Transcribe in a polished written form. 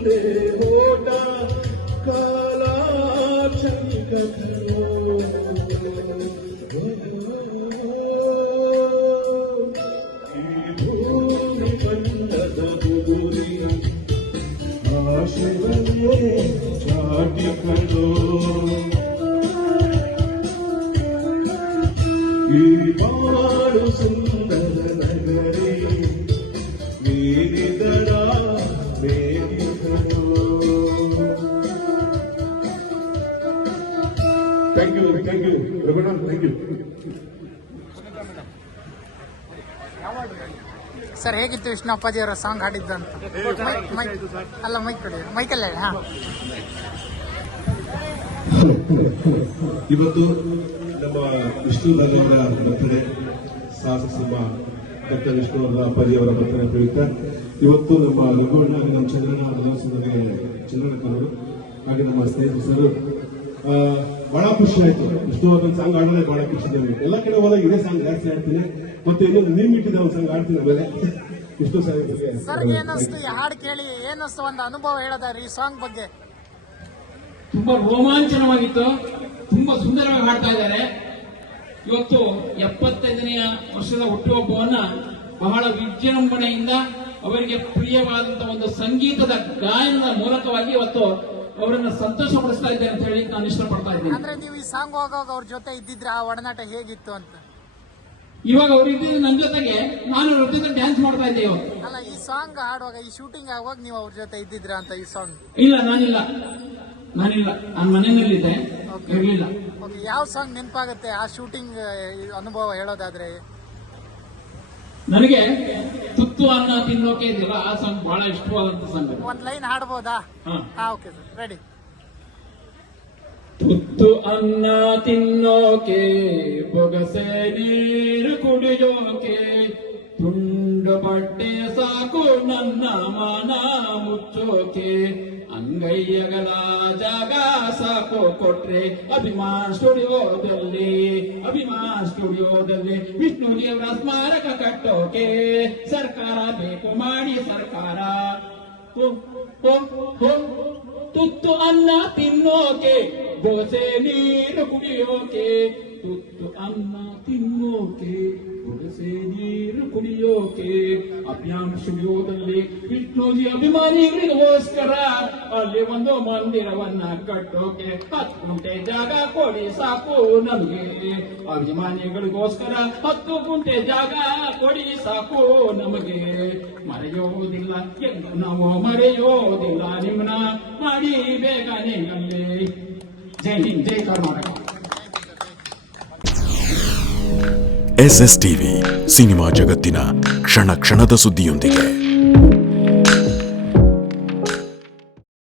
ಮುಂದೆ ಓಟ ಕಾಲಾಚಂಕಗಳು ಈ ಭೂಮಿ ಬಣ್ಣದ ಬುಗುರಿ ಆಶಯವೇ ಚಾಟಿಗಳು ಈ ಬಾಳು ಸುಂದರ ನಗರಿ ಮೇಲಿದರ ಮೇಲಿದರು. Thank you Raghunath, thank you sir. ಹೇಗಿತ್ತು ವಿಷ್ಣು ಅಪ್ಪಾಜಿಯವರ ಸಾಂಗ್ ಹಾಡಿದ್ದಂತ? ಅಲ್ಲ ಮೈಕ್ ಕೊಡಿ, ಮೈಕಲ್ಲ. ಹಾಂ, ಇವತ್ತು ನಮ್ಮ ವಿಷ್ಣು ಅವರ ಬರ್ತಡೆ, ಸಾಹಸ ಸಿಂಹ ಡಾಕ್ಟರ್ ವಿಷ್ಣು ಅಪ್ಪಾಜಿಯವರ ಬರ್ತಡೆ ಪ್ರಯುಕ್ತ ಇವತ್ತು ನಮ್ಮ ಲಘುವಣ್ಣ ನಮ್ಮ ಚಂದ್ರನ ಆಲೋಚನೆಗೆ ಚಂದ್ರನ ಕನ್ನಡ ಹಾಗೆ ನಮ್ಮ ಸ್ನೇಹಿತರು ಸರ್ ಬಹಳ ಖುಷಿ ಆಯ್ತು. ವಿಷ್ಣುವರ್ಧನ್ ಸಾಂಗ್ ಆಡೋದೇ ಬಹಳ ಖುಷಿ ಇದೆ. ಎಲ್ಲ ಕಡೆ ಹೋದಾಗ ಇದೇ ಸಾಂಗ್ ಜಾಸ್ತಿ ಆಡ್ತೀನಿ. ಮತ್ತೆ ಇನ್ನೊಂದು ನೀವು ಇಟ್ಟಿದ್ದ ಒಂದು ಸಾಂಗ್ ಆಡ್ತೀನಿ ಆಮೇಲೆ ವಿಷ್ಣು ಸರ್. ಏನಿಸ್ತು ಈ ಹಾಡು ಕೇಳಿ? ಏನಿಸ್ತು ಒಂದು ಅನುಭವ ಹೇಳೋದಾದ್ರೆ ಈ ಸಾಂಗ್ ಬಗ್ಗೆ? ತುಂಬಾ ರೋಮಾಂಚನವಾಗಿತ್ತು, ತುಂಬಾ ಸುಂದರವಾಗಿ ಹಾಡ್ತಾ ಇದ್ದಾರೆ. ಇವತ್ತು 75ನೆಯ ವರ್ಷದ ಹುಟ್ಟುಹಬ್ಬವನ್ನ ಬಹಳ ವಿಜೃಂಭಣೆಯಿಂದ ಅವರಿಗೆ ಪ್ರಿಯವಾದಂತಹ ಒಂದು ಸಂಗೀತದ ಗಾಯನದ ಮೂಲಕವಾಗಿ ಇವತ್ತು ಅವರನ್ನ ಸಂತೋಷ ಪಡಿಸ್ತಾ ಇದ್ದಾರೆ ಅಂತ ಹೇಳಿ ನಾನು ಇಷ್ಟಪಡ್ತಾ ಇದ್ದೀನಿ. ಅಂದ್ರೆ ನೀವು ಈ ಸಾಂಗ್ ಹೋಗುವಾಗ ಅವ್ರ ಜೊತೆ ಇದ್ದಿದ್ರೆ ಆ ಒಡನಾಟ ಹೇಗಿತ್ತು ಅಂತ? ಇವಾಗ ಅವ್ರು ಇದ್ದಿದ್ದು ನನ್ನ ಜೊತೆಗೆ, ನಾನು ಅವ್ರ ಜೊತೆ ಡ್ಯಾನ್ಸ್ ಮಾಡ್ತಾ ಇದ್ದೆ ಇವತ್ತು. ಅಲ್ಲ, ಈ ಸಾಂಗ್ ಹಾಡುವಾಗ, ಈ ಶೂಟಿಂಗ್ ಆಗುವಾಗ ನೀವು ಅವ್ರ ಜೊತೆ ಇದ್ದಿದ್ರ ಅಂತ ಈ ಸಾಂಗ್? ಇಲ್ಲ, ನಾನಿಲ್ಲ, ನಾನು ಮನೆಯಲ್ಲಿದ್ದೆ, ಇರಲಿಲ್ಲ. ಓಕೆ, ಯಾವ ಸಾಂಗ್ ನೆನಪಾಗುತ್ತೆ ಆ ಶೂಟಿಂಗ್ ಅನುಭವ ಹೇಳೋದಾದ್ರೆ? ನನಗೆ ತುತ್ತು ಅನ್ನ ತಿನ್ನೋಕೆ ಇದೆಯಲ್ಲ, ಆ ಸಾಂಗ್ ಬಹಳ ಇಷ್ಟವಾದಂತ ಸಾಂಗ್. ಒಂದ್ ಲೈನ್ ಹಾಡ್ಬೋದಾ? ಹಾ, ಓಕೆ ಸರ್, ರೆಡಿ. ತುತ್ತು ಅನ್ನ ತಿನ್ನೋಕೆ, ಬೊಗಸೆ ನೀರು ಕುಡಿಯೋಕೆ, ತುಂಡು ಬಟ್ಟೆ ಸಾಕು ನನ್ನ ಮನ ಮುಚ್ಚೋಕೆ, ಅಂಗೈಯಗಳ ಜಾಗ ಸಾಕು ಕೊಟ್ರೆ ಅಭಿಮಾನ್ ಸ್ಟುಡಿಯೋದಲ್ಲಿ ವಿಷ್ಣುದೇವರ ಸ್ಮಾರಕ ಕಟ್ಟೋಕೆ ಸರ್ಕಾರ ಬೇಕು ಮಾಡಿ ಸರ್ಕಾರ. ತುತ್ತು ಅನ್ನ ತಿನ್ನೋಕೆ, ದೋಸೆ ನೀರು ಕುಡಿಯೋಕೆ, ತುತ್ತು ಅನ್ನ ತಿನ್ನೋಕೆ, ದೋಸೆ ನೀರು ಕುಡಿಯೋಕೆ, ಅಭಿಯಾನ್ ಸ್ಟುಡಿಯೋದಲ್ಲಿ ವಿಷ್ಣುಜಿ ಅಭಿಮಾನಿಗಳಿಗೋಸ್ಕರ ಅಲ್ಲಿ ಒಂದು ಮಂದಿರವನ್ನ ಕಟ್ಟೋಕೆ 10 ಗುಂಟೆ ಜಾಗ ಕೊಡಿ ಸಾಕು ನಮಗೆ. ಅಭಿಮಾನಿಗಳಿಗೋಸ್ಕರ 10 ಗುಂಟೆ ಜಾಗ ಕೊಡಿ ಸಾಕು ನಮಗೆ. ಮರೆಯೋದಿಲ್ಲ ಎಂದು ನಾವು ಮರೆಯೋದಿಲ್ಲ ನಿಮ್ಮನ್ನ ಮಾಡಿ ಬೇಗನೆ ಅಲ್ಲಿ. ಜೈ ಹಿಂದ್, ಜೈ ಕರ್ನಾಟಕ. SSTV ಸಿನಿಮಾ ಜಗತ್ತಿನ ಕ್ಷಣ ಕ್ಷಣದ ಸುದ್ದಿಯೊಂದಿಗೆ.